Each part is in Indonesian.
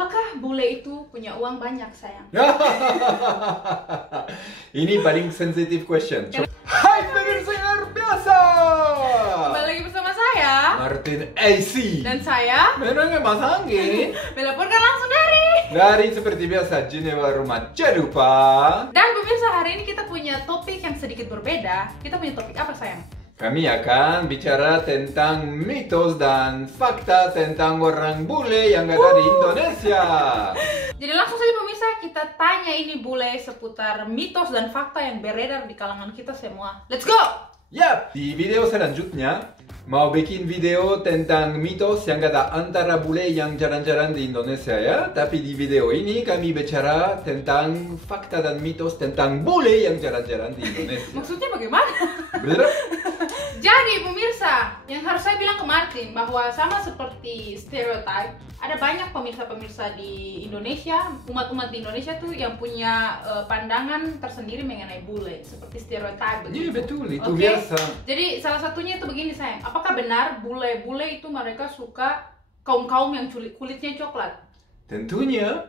Apakah bule itu punya uang banyak, sayang? Ini paling sensitive question. Hai pemirsa yang luar biasa. Kembali lagi bersama saya, Martin AC. dan saya Menangnya Mas Anggi. melaporkan langsung Dari seperti biasa Jenewa Rumah Celupa. Dan pemirsa, hari ini kita punya topik yang sedikit berbeda. Kita punya topik apa, sayang? Kami akan bicara tentang mitos dan fakta tentang orang bule yang ada di Indonesia. Jadi langsung saja pemirsa, kita tanya ini bule seputar mitos dan fakta yang beredar di kalangan kita semua. Let's go! Yap, di video selanjutnya mau bikin video tentang mitos yang ada antara bule yang jalan-jalan di Indonesia ya. Tapi di video ini kami bicara tentang fakta dan mitos tentang bule yang jalan-jalan di Indonesia. Maksudnya bagaimana? Bener? Jadi pemirsa, yang harus saya bilang ke Martin bahwa sama seperti stereotype, ada banyak pemirsa-pemirsa di Indonesia, umat-umat di Indonesia tuh yang punya pandangan tersendiri mengenai bule, seperti stereotype Iya begitu. betul, itu Oke? biasa. Jadi salah satunya itu begini, sayang, apakah benar bule-bule itu mereka suka kaum-kaum yang kulitnya coklat? Tentunya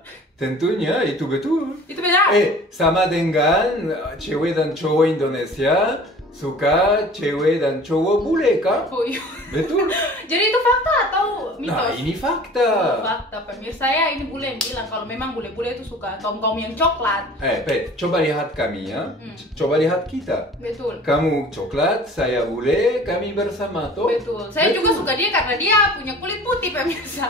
itu betul. Itu benar? Sama dengan cewek dan cowok Indonesia suka cewek dan cowok bule kah? Oh, iya. Betul. Jadi itu fakta atau mitos? Nah, ini fakta. Fakta, pemirsa ya, ini bule yang bilang kalau memang bule-bule itu suka kaum-kaum yang coklat. Pet, coba lihat kami ya. Coba lihat kita. Betul. Kamu coklat, saya bule, kami bersama toh. Betul. Saya juga suka dia karena dia punya kulit putih, pemirsa.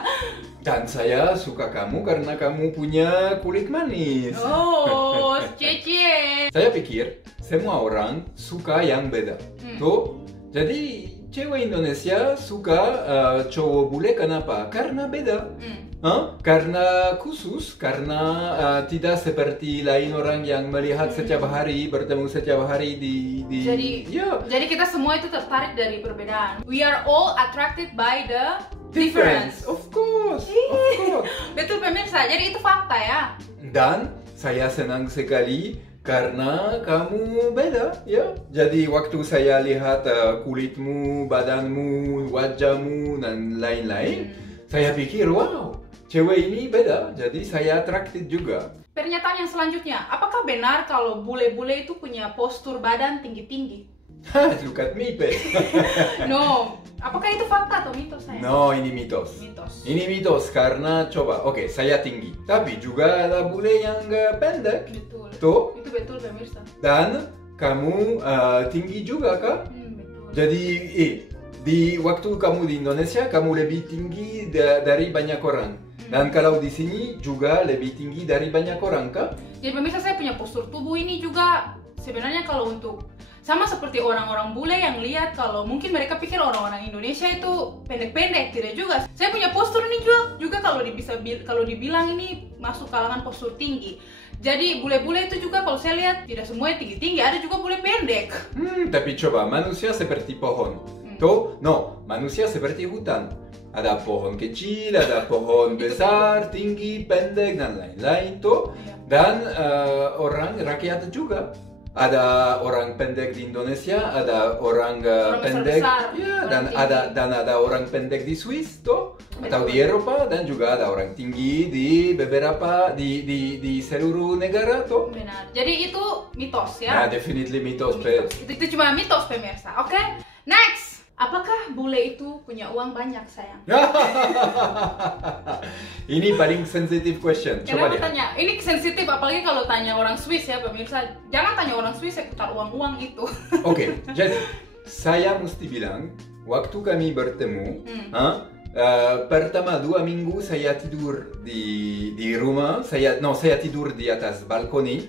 Dan saya suka kamu karena kamu punya kulit manis. Oh, cie. Saya pikir semua orang suka yang beda. Tuh, jadi cewek Indonesia suka cowok bule kenapa? Karena beda. Karena khusus, karena tidak seperti lain orang yang melihat setiap hari, bertemu setiap hari di Jadi kita semua itu tertarik dari perbedaan. We are all attracted by the difference. Of course. Betul, pemirsa. Jadi itu fakta ya. Dan saya senang sekali karena kamu beda ya. Jadi waktu saya lihat kulitmu, badanmu, wajahmu dan lain-lain, saya pikir wow, cewek ini beda. Jadi saya attracted juga. Pernyataan yang selanjutnya, apakah benar kalau bule-bule itu punya postur badan tinggi-tinggi? Look at me, Pet. No, apakah itu fakta atau mitos, sayang? No, ini mitos. Ini mitos karena coba, oke, saya tinggi. Tapi juga ada bule yang pendek. Betul. Tuh. Itu betul, pemirsa. Dan kamu tinggi juga kah? Betul. Jadi di waktu kamu di Indonesia kamu lebih tinggi dari banyak orang. Dan kalau di sini juga lebih tinggi dari banyak orang kah? Jadi pemirsa, saya punya postur tubuh ini juga sebenarnya kalau untuk sama seperti orang-orang bule yang lihat kalau mungkin mereka pikir orang-orang Indonesia itu pendek-pendek, tidak juga. Saya punya postur ini juga kalau dibilang ini masuk kalangan postur tinggi. Jadi bule-bule itu juga kalau saya lihat tidak semuanya tinggi-tinggi, ada juga bule pendek. Tapi coba manusia seperti pohon. Tuh, no, manusia seperti hutan. Ada pohon kecil, ada pohon besar, tinggi, pendek dan lain-lain tuh. Dan orang rakyat juga. Ada orang pendek di Indonesia, ada orang pendek, besar, ya, orang dan ada orang pendek di Swiss tuh, atau di Eropa, dan juga ada orang tinggi di beberapa di seluruh negara tuh. Benar. Jadi itu mitos ya. Nah, definitely mitos, Pet. Itu cuma mitos, pemirsa. Oke, next. Apakah bule itu punya uang banyak, sayang? Ini paling sensitive question. Coba lihat. Tanya, ini sensitif apalagi kalau tanya orang Swiss ya, pemirsa. Jangan tanya orang Swiss seputar uang-uang itu. Oke, jadi saya mesti bilang, waktu kami bertemu, pertama 2 minggu saya tidur di rumah, saya tidur di atas balkoni,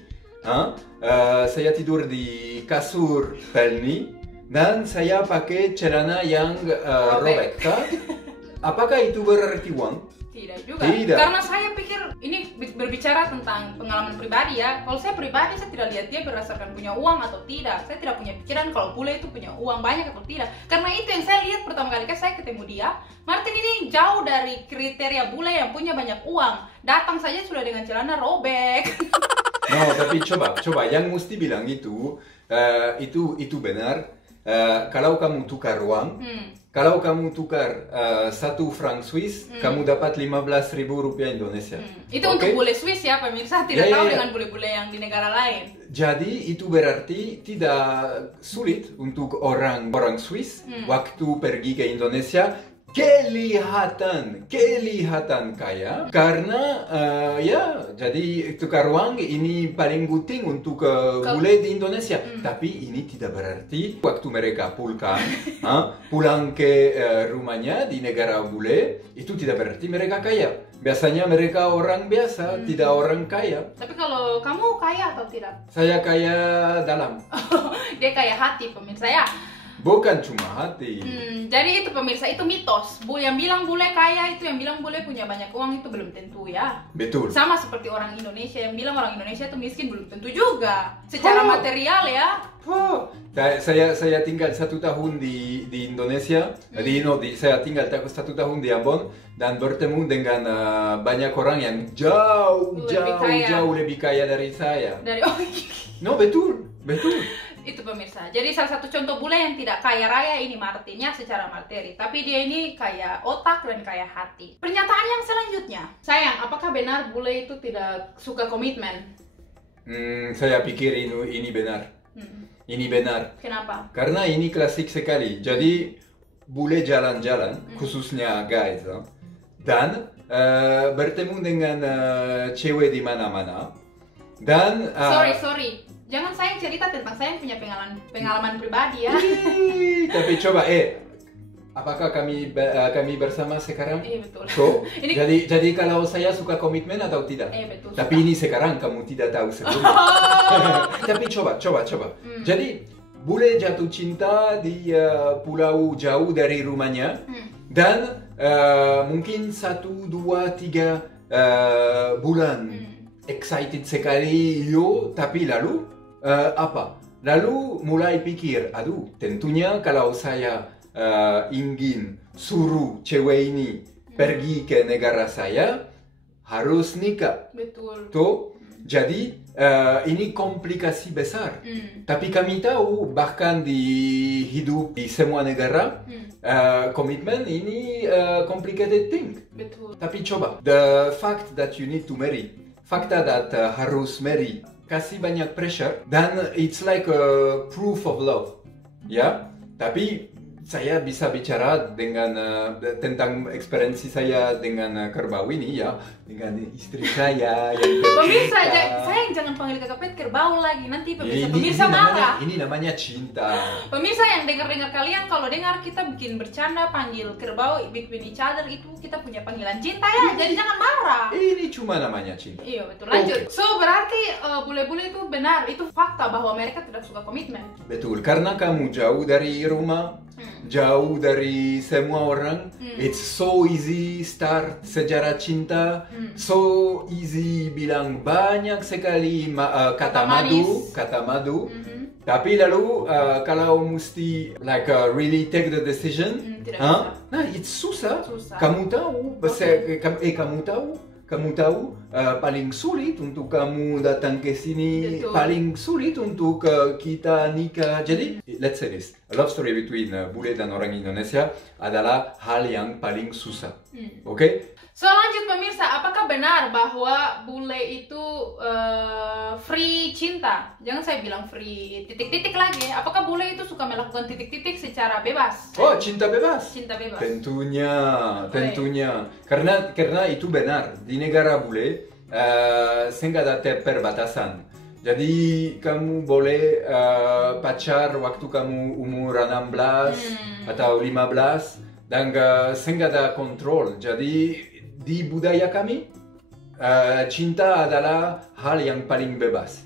saya tidur di kasur pelni, dan saya pakai celana yang robek. Apakah itu berarti uang? Tidak juga. Tidak. Karena saya pikir ini berbicara tentang pengalaman pribadi ya. Kalau saya pribadi, saya tidak lihat dia berdasarkan punya uang atau tidak. Saya tidak punya pikiran kalau bule itu punya uang banyak atau tidak. Karena itu yang saya lihat pertama kali saya ketemu dia. Martin ini jauh dari kriteria bule yang punya banyak uang. Datang saja sudah dengan celana robek. No, tapi coba yang mesti bilang itu benar. Kalau kamu tukar uang, kalau kamu tukar 1 franc Swiss, kamu dapat 15.000 rupiah Indonesia. Itu untuk bule Swiss ya pemirsa, tidak tahu dengan bule-bule yang di negara lain. Jadi itu berarti tidak sulit untuk orang Swiss waktu pergi ke Indonesia kelihatan kaya karena ya jadi tukar uang ini paling penting untuk bule di Indonesia. Tapi ini tidak berarti waktu mereka pulang ke rumahnya di negara bule itu tidak berarti mereka kaya. Biasanya mereka orang biasa, tidak orang kaya. Tapi kalau kamu kaya atau tidak? Saya kaya dalam. Dia kaya hati pemirsa ya. Bukan cuma hati. Jadi itu pemirsa, itu mitos. Yang bilang bule kaya itu, yang bilang bule punya banyak uang itu belum tentu ya. Betul. Sama seperti orang Indonesia yang bilang orang Indonesia itu miskin, belum tentu juga. Secara material ya. Saya tinggal 1 tahun di Indonesia. Saya tinggal 1 tahun di Ambon dan bertemu dengan banyak orang yang jauh lebih kaya dari saya. No, betul. Itu pemirsa. Jadi salah satu contoh bule yang tidak kaya raya ini artinya secara materi, tapi dia ini kaya otak dan kaya hati. Pernyataan yang selanjutnya, sayang, apakah benar bule itu tidak suka komitmen? Saya pikir ini benar. Ini benar. Kenapa? Karena ini klasik sekali. Jadi bule jalan-jalan, khususnya guys, dan bertemu dengan cewek di mana-mana. Dan sorry. Jangan sayang cerita tentang saya punya pengalaman pribadi ya. Tapi coba, apakah kami bersama sekarang? Betul. So, jadi kalau saya suka komitmen atau tidak? Betul. Tapi ini sekarang kamu tidak tahu sebelumnya. Tapi coba. Jadi bule jatuh cinta di pulau jauh dari rumahnya dan mungkin 1, 2, 3 bulan excited sekali tapi lalu Lalu mulai pikir, tentunya kalau saya ingin suruh cewek ini pergi ke negara saya, harus nikah. Betul. Jadi ini komplikasi besar. Tapi kami tahu bahkan di hidup di semua negara, komitmen ini complicated thing. Betul. Tapi coba, the fact that you need to marry, fakta that harus marry, kasih banyak pressure dan it's like a proof of love, ya. Tapi saya bisa bicara dengan tentang experience saya dengan kerbau ini ya, dengan istri saya yang pemirsa, saya jangan panggil kakak kerbau lagi, nanti pemirsa marah. Ini namanya cinta. Pemirsa yang dengar kalian, kalau dengar kita bikin bercanda panggil kerbau between each other, itu kita punya panggilan cinta ya, jadi jangan marah. Ini cuma namanya cinta. Iya betul, lanjut. So berarti bule-bule itu benar, itu fakta bahwa mereka tidak suka komitmen. Betul, karena kamu jauh dari rumah, jauh dari semua orang. It's so easy start sejarah cinta, so easy bilang banyak sekali kata madu. Tapi lalu kalau mesti really take the decision, it's susah. Kamu tahu paling sulit untuk kamu datang ke sini. Betul. Paling sulit untuk kita nikah. Jadi let's say this, a love story between bule dan orang Indonesia adalah hal yang paling susah. Oke? So lanjut pemirsa, apakah benar bahwa bule itu free cinta? Jangan saya bilang free titik-titik lagi. Apakah bule itu suka melakukan titik-titik secara bebas? Oh, cinta bebas? Cinta bebas. Tentunya. Karena itu benar. Di negara bule, nggak ada perbatasan. Jadi kamu boleh pacar waktu kamu umur 16 atau 15 dan nggak ada kontrol. Jadi di budaya kami, cinta adalah hal yang paling bebas.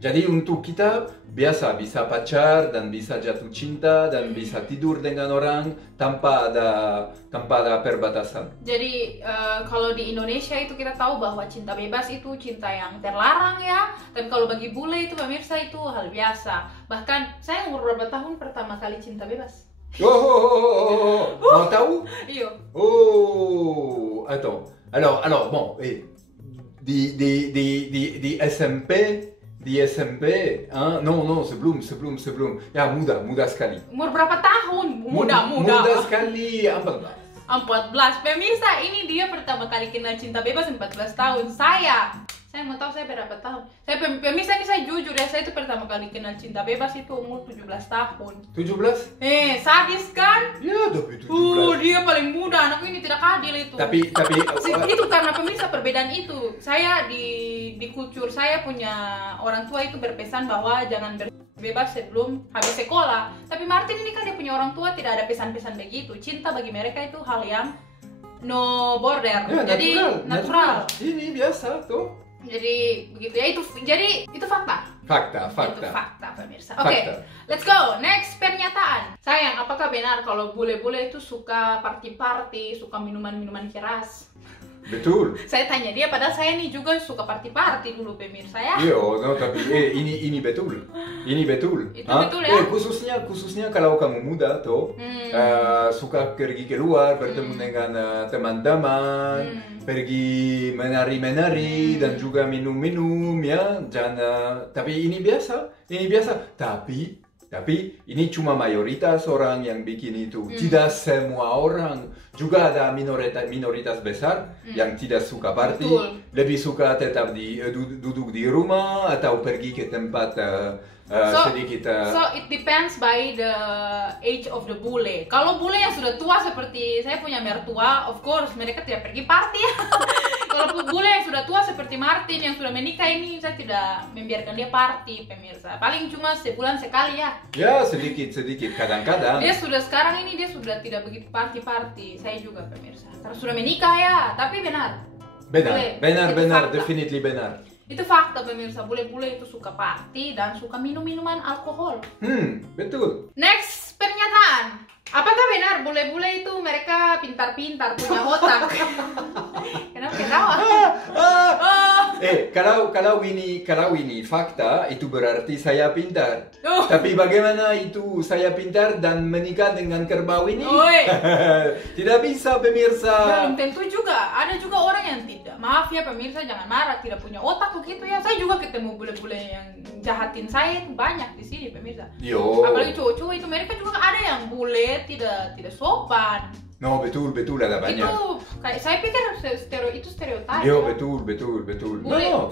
Jadi untuk kita biasa bisa pacar dan bisa jatuh cinta dan bisa tidur dengan orang tanpa ada perbatasan. Jadi kalau di Indonesia itu kita tahu bahwa cinta bebas itu cinta yang terlarang ya. Tapi kalau bagi bule itu pemirsa itu hal biasa. Bahkan saya umur berapa tahun pertama kali cinta bebas? Mau tahu? Iya. Alors, bon, di SMP di SMP, no, sebelum. Ya, muda sekali. Umur berapa tahun? Muda. Muda sekali, 14. 14. Pemirsa, ini dia pertama kali kenal cinta bebas 14 tahun. Saya mau tahu saya berapa tahun. Pemirsa, ini saya jujur ya, saya itu pertama kali kenal cinta bebas itu umur 17 tahun. 17? Sadis kan? Ya, tapi 17. Dia paling muda, anakku ini tidak adil itu. Tapi itu karena pemirsa perbedaan itu. Saya di kultur saya punya orang tua itu berpesan bahwa jangan bebas sebelum habis sekolah. Tapi Martin ini kan dia punya orang tua tidak ada pesan-pesan begitu. Cinta bagi mereka itu hal yang no border. Ya, jadi natural. Ini biasa tuh. Jadi begitu ya, itu fakta. Fakta. Itu fakta pemirsa. Oke, let's go. Next pernyataan. Sayang, apakah benar kalau bule-bule itu suka party-party, suka minuman-minuman keras? Betul. Saya tanya dia, padahal saya nih juga suka party-party dulu pemirsa ya. Iya, no, tapi ini betul. Ini betul. Itu betul ya. Khususnya kalau kamu muda tuh, suka pergi keluar bertemu dengan teman-teman, pergi menari-menari dan juga minum-minum ya. Tapi ini biasa. Tapi ini cuma mayoritas orang yang bikin itu. Tidak semua orang. Juga ada minoritas besar yang tidak suka party. Betul. Lebih suka tetap duduk di rumah atau pergi ke tempat sedikit. So it depends by the age of the bule. Kalau bule yang sudah tua seperti saya punya mertua, of course mereka tidak pergi party. Kalau bule yang sudah tua seperti Martin yang sudah menikah ini, saya tidak membiarkan dia party pemirsa. Paling cuma sebulan sekali ya. Ya sedikit kadang-kadang. Dia sudah tidak begitu party. Saya juga pemirsa. Karena sudah menikah ya. Tapi benar, definitely benar. Itu fakta pemirsa, bule-bule itu suka party dan suka minum-minuman alkohol. Betul. Next pernyataan. Apakah benar bule-bule itu mereka pintar-pintar, punya otak? Kenapa ketawa? Kalau ini fakta, itu berarti saya pintar. Tapi bagaimana itu saya pintar dan menikah dengan kerbau ini? Tidak bisa pemirsa. Belum tentu juga, ada juga orang yang tidak. Maaf ya pemirsa, jangan marah, tidak punya otak begitu ya. Saya juga ketemu bule-bule yang jahatin saya itu banyak di sini pemirsa. Apalagi cowok-cowok itu, mereka juga ada yang bule tidak sopan. No, betul ada banyak. Itu kayak saya pikir itu stereotip. Yo, betul. No.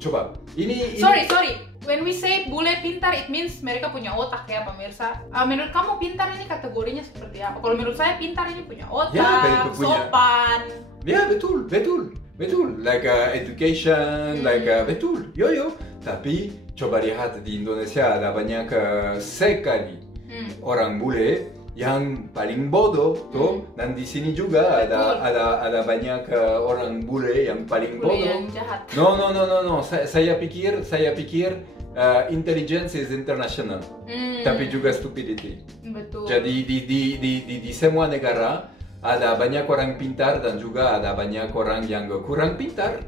Coba. Ini Sorry. When we say bule pintar, it means mereka punya otak ya pemirsa. Menurut kamu pintar ini kategorinya seperti apa? Kalau menurut saya pintar ini punya otak, sopan. Ya, betul. Like education, betul. Yo. Tapi coba lihat di Indonesia ada banyak sekali orang bule yang paling bodoh tuh, dan di sini juga ada banyak orang bule yang paling bodoh. Yang jahat. No. Saya pikir intelligence is international, tapi juga stupidity. Betul. Jadi di semua negara ada banyak orang pintar dan juga ada banyak orang yang kurang pintar.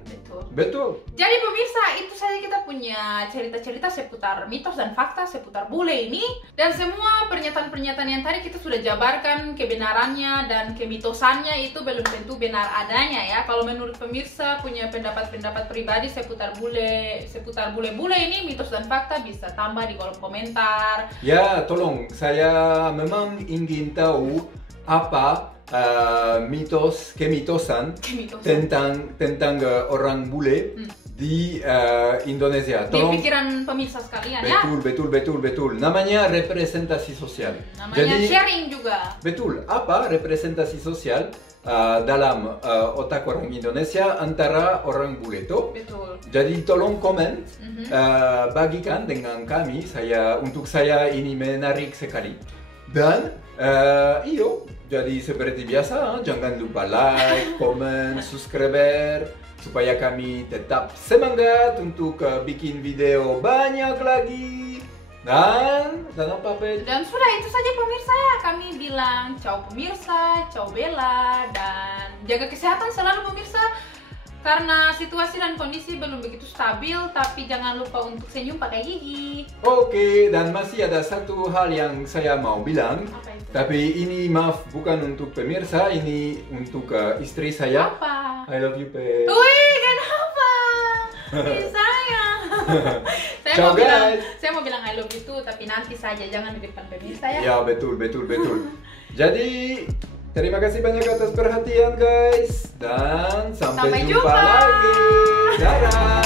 Betul. Jadi pemirsa, itu saja kita punya cerita-cerita seputar mitos dan fakta seputar bule ini. Dan semua pernyataan-pernyataan yang tadi kita sudah jabarkan kebenarannya dan kemitosannya itu belum tentu benar adanya ya. Kalau menurut pemirsa punya pendapat-pendapat pribadi seputar bule-bule ini, mitos dan fakta, bisa tambah di kolom komentar. Ya, tolong, saya memang ingin tahu apa kemitosan tentang orang bule di Indonesia. Tolong. Di pikiran pemirsa sekalian ya. Betul. Namanya representasi sosial. Namanya sharing juga. Betul. Apa representasi sosial dalam otak orang Indonesia antara orang bule itu? Betul. Jadi tolong komen, bagikan dengan kami. Untuk saya ini menarik sekali. Dan jadi seperti biasa, jangan lupa like, komen, subscribe supaya kami tetap semangat untuk bikin video banyak lagi. Dan apa Pet? Dan sudah itu saja pemirsa ya, kami bilang ciao pemirsa, ciao Bella, dan jaga kesehatan selalu pemirsa. Karena situasi dan kondisi belum begitu stabil, tapi jangan lupa untuk senyum pakai gigi. Oke, dan masih ada satu hal yang saya mau bilang. Apa itu? Tapi ini maaf, bukan untuk pemirsa, ini untuk istri saya. Apa? I love you, Pet. Wih, kenapa? Sayang. Ciao guys. Saya mau bilang I love you too, tapi nanti saja, jangan di depan pemirsa ya. Ya betul. Jadi terima kasih banyak atas perhatian guys dan sampai jumpa lagi. Dadah.